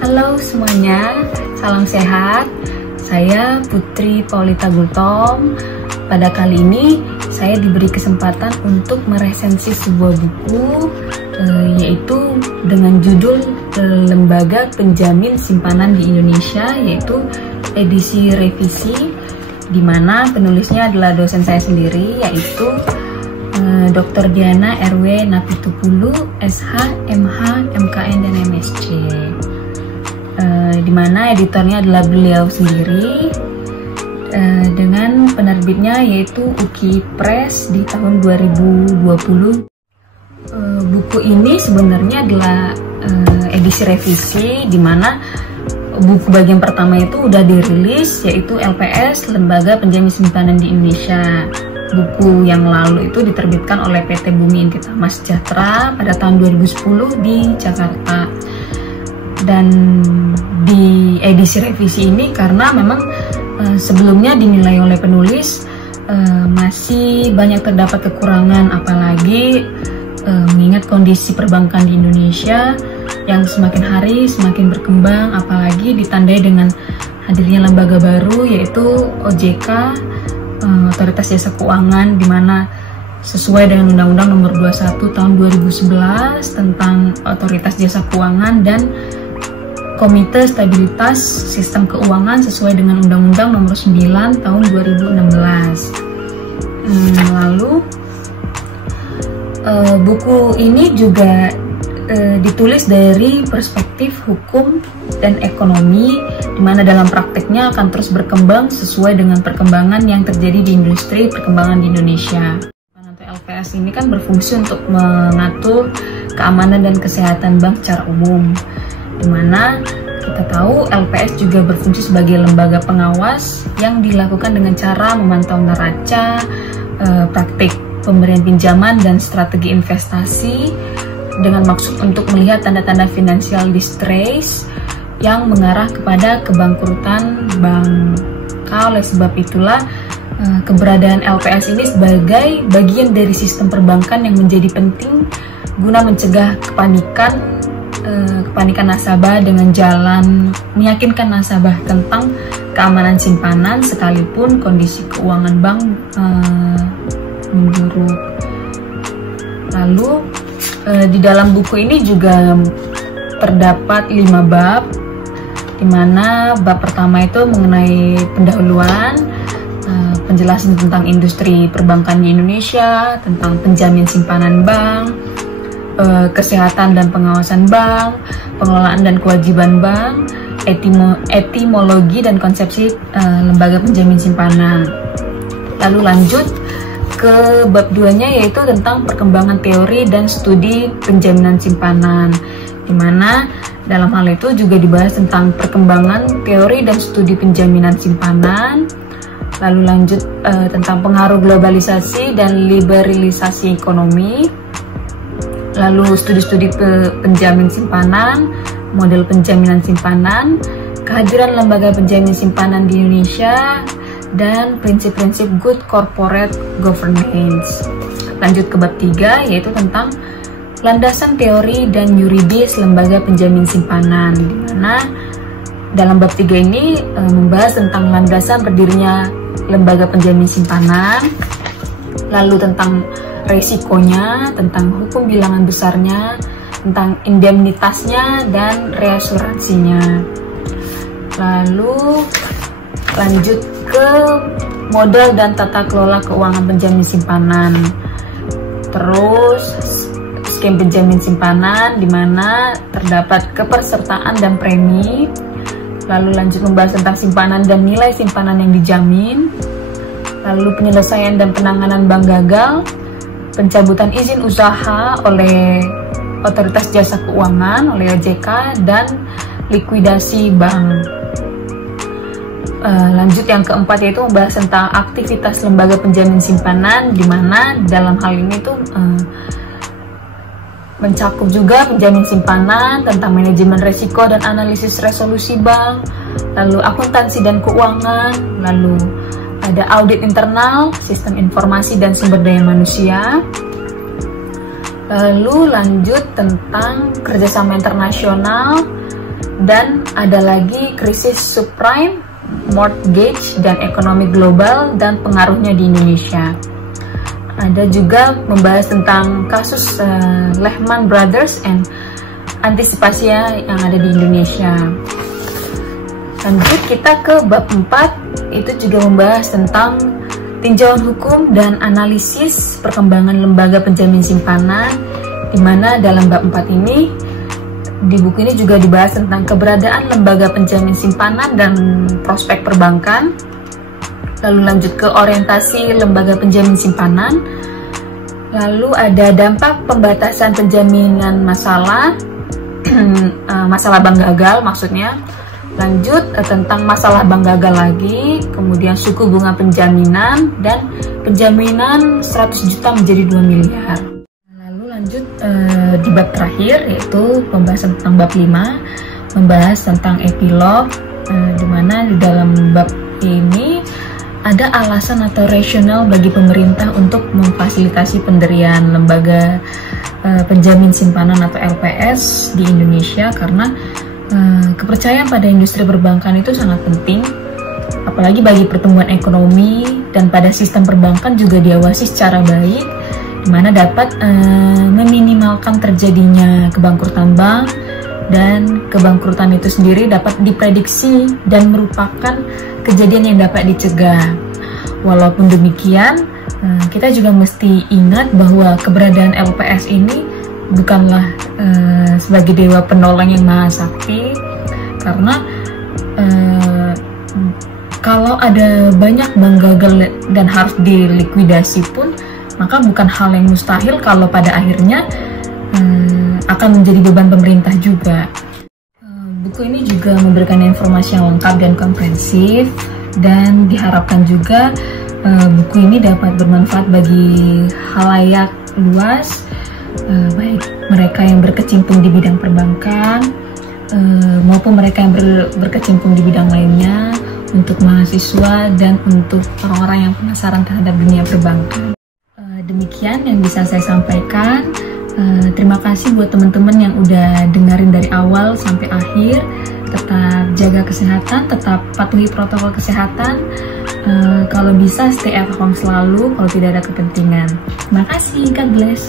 Halo semuanya, salam sehat. Saya Putri Paulita Gultom. Pada kali ini saya diberi kesempatan untuk meresensi sebuah buku yaitu dengan judul Lembaga Penjamin Simpanan di Indonesia, yaitu edisi revisi, di mana penulisnya adalah dosen saya sendiri, yaitu Dr. Diana R.W. Napitupulu, SH, MH, MKN, dan MSc. Di mana editornya adalah beliau sendiri, dengan penerbitnya yaitu UKI Press di tahun 2020. Buku ini sebenarnya adalah edisi revisi, di mana buku bagian pertama itu udah dirilis, yaitu LPS, Lembaga Penjamin Simpanan di Indonesia. Buku yang lalu itu diterbitkan oleh PT Bumi Intitama Sejahtera pada tahun 2010 di Jakarta. Dan di edisi revisi ini karena memang sebelumnya dinilai oleh penulis masih banyak terdapat kekurangan, apalagi mengingat kondisi perbankan di Indonesia yang semakin hari semakin berkembang, apalagi ditandai dengan hadirnya lembaga baru yaitu OJK, Otoritas Jasa Keuangan, di mana sesuai dengan Undang-Undang Nomor 21 Tahun 2011 tentang Otoritas Jasa Keuangan dan Komite Stabilitas Sistem Keuangan sesuai dengan Undang-Undang Nomor 9 Tahun 2016. Lalu buku ini juga ditulis dari perspektif hukum dan ekonomi, di mana dalam prakteknya akan terus berkembang sesuai dengan perkembangan yang terjadi di industri perkembangan di Indonesia. LPS ini kan berfungsi untuk mengatur keamanan dan kesehatan bank secara umum, di mana kita tahu LPS juga berfungsi sebagai lembaga pengawas yang dilakukan dengan cara memantau neraca, praktik pemberian pinjaman dan strategi investasi, dengan maksud untuk melihat tanda-tanda financial distress yang mengarah kepada kebangkrutan bank. Oleh sebab itulah keberadaan LPS ini sebagai bagian dari sistem perbankan yang menjadi penting guna mencegah kepanikan nasabah dengan jalan meyakinkan nasabah tentang keamanan simpanan sekalipun kondisi keuangan bank memburuk. Lalu di dalam buku ini juga terdapat 5 bab, di mana bab pertama itu mengenai pendahuluan, penjelasan tentang industri perbankan di Indonesia, tentang penjamin simpanan bank, kesehatan dan pengawasan bank, pengelolaan dan kewajiban bank, etimologi dan konsepsi lembaga penjamin simpanan. Lalu lanjut ke bab 2-nya, yaitu tentang perkembangan teori dan studi penjaminan simpanan, di mana dalam hal itu juga dibahas tentang perkembangan teori dan studi penjaminan simpanan. Lalu lanjut tentang pengaruh globalisasi dan liberalisasi ekonomi. Lalu studi-studi penjamin simpanan, model penjaminan simpanan, kehadiran lembaga penjamin simpanan di Indonesia, dan prinsip-prinsip good corporate governance. Lanjut ke bab 3, yaitu tentang landasan teori dan yuridis lembaga penjamin simpanan, di mana dalam bab 3 ini membahas tentang landasan berdirinya lembaga penjamin simpanan, lalu tentang resikonya, tentang hukum bilangan besarnya, tentang indemnitasnya dan reasuransinya. Lalu lanjut ke modal dan tata kelola keuangan penjamin simpanan, terus skema penjamin simpanan, di mana terdapat kepesertaan dan premi. Lalu lanjut membahas tentang simpanan dan nilai simpanan yang dijamin, lalu penyelesaian dan penanganan bank gagal, pencabutan izin usaha oleh Otoritas Jasa Keuangan oleh OJK, dan likuidasi bank. Lanjut yang keempat, yaitu membahas tentang aktivitas lembaga penjamin simpanan, di mana dalam hal ini tuh mencakup juga penjamin simpanan, tentang manajemen resiko dan analisis resolusi bank, lalu akuntansi dan keuangan, lalu ada audit internal, sistem informasi dan sumber daya manusia. Lalu lanjut tentang kerjasama internasional, Dan ada lagi krisis subprime, mortgage, dan ekonomi global dan pengaruhnya di Indonesia. Ada juga membahas tentang kasus Lehman Brothers and antisipasinya yang ada di Indonesia. Lanjut kita ke bab 4, itu juga membahas tentang tinjauan hukum dan analisis perkembangan lembaga penjamin simpanan, di mana dalam bab 4 ini, di buku ini juga dibahas tentang keberadaan lembaga penjamin simpanan dan prospek perbankan. Lalu lanjut ke orientasi lembaga penjamin simpanan. Lalu ada dampak pembatasan penjaminan masalah, masalah bank gagal maksudnya. Lanjut tentang masalah bank gagal lagi, kemudian suku bunga penjaminan, dan penjaminan 100 juta menjadi 2 miliar. Lalu lanjut di bab terakhir, yaitu pembahasan tentang bab 5, membahas tentang epilog, di mana di dalam bab ini ada alasan atau rasional bagi pemerintah untuk memfasilitasi pendirian lembaga penjamin simpanan atau LPS di Indonesia, karena kepercayaan pada industri perbankan itu sangat penting, apalagi bagi pertumbuhan ekonomi, dan pada sistem perbankan juga diawasi secara baik, di mana dapat meminimalkan terjadinya kebangkrutan bank, dan kebangkrutan itu sendiri dapat diprediksi dan merupakan kejadian yang dapat dicegah. Walaupun demikian, kita juga mesti ingat bahwa keberadaan LPS ini bukanlah sebagai dewa penolong yang maha sakti, karena kalau ada banyak bank gagal dan harus dilikuidasi pun, maka bukan hal yang mustahil kalau pada akhirnya akan menjadi beban pemerintah juga. Buku ini juga memberikan informasi yang lengkap dan komprehensif, dan diharapkan juga buku ini dapat bermanfaat bagi halayak luas, baik mereka yang berkecimpung di bidang perbankan maupun mereka yang berkecimpung di bidang lainnya, untuk mahasiswa dan untuk orang-orang yang penasaran terhadap dunia perbankan. Demikian yang bisa saya sampaikan. Terima kasih buat teman-teman yang udah dengerin dari awal sampai akhir. Tetap jaga kesehatan, tetap patuhi protokol kesehatan. Kalau bisa stay at home selalu kalau tidak ada kepentingan. Terima kasih, God bless.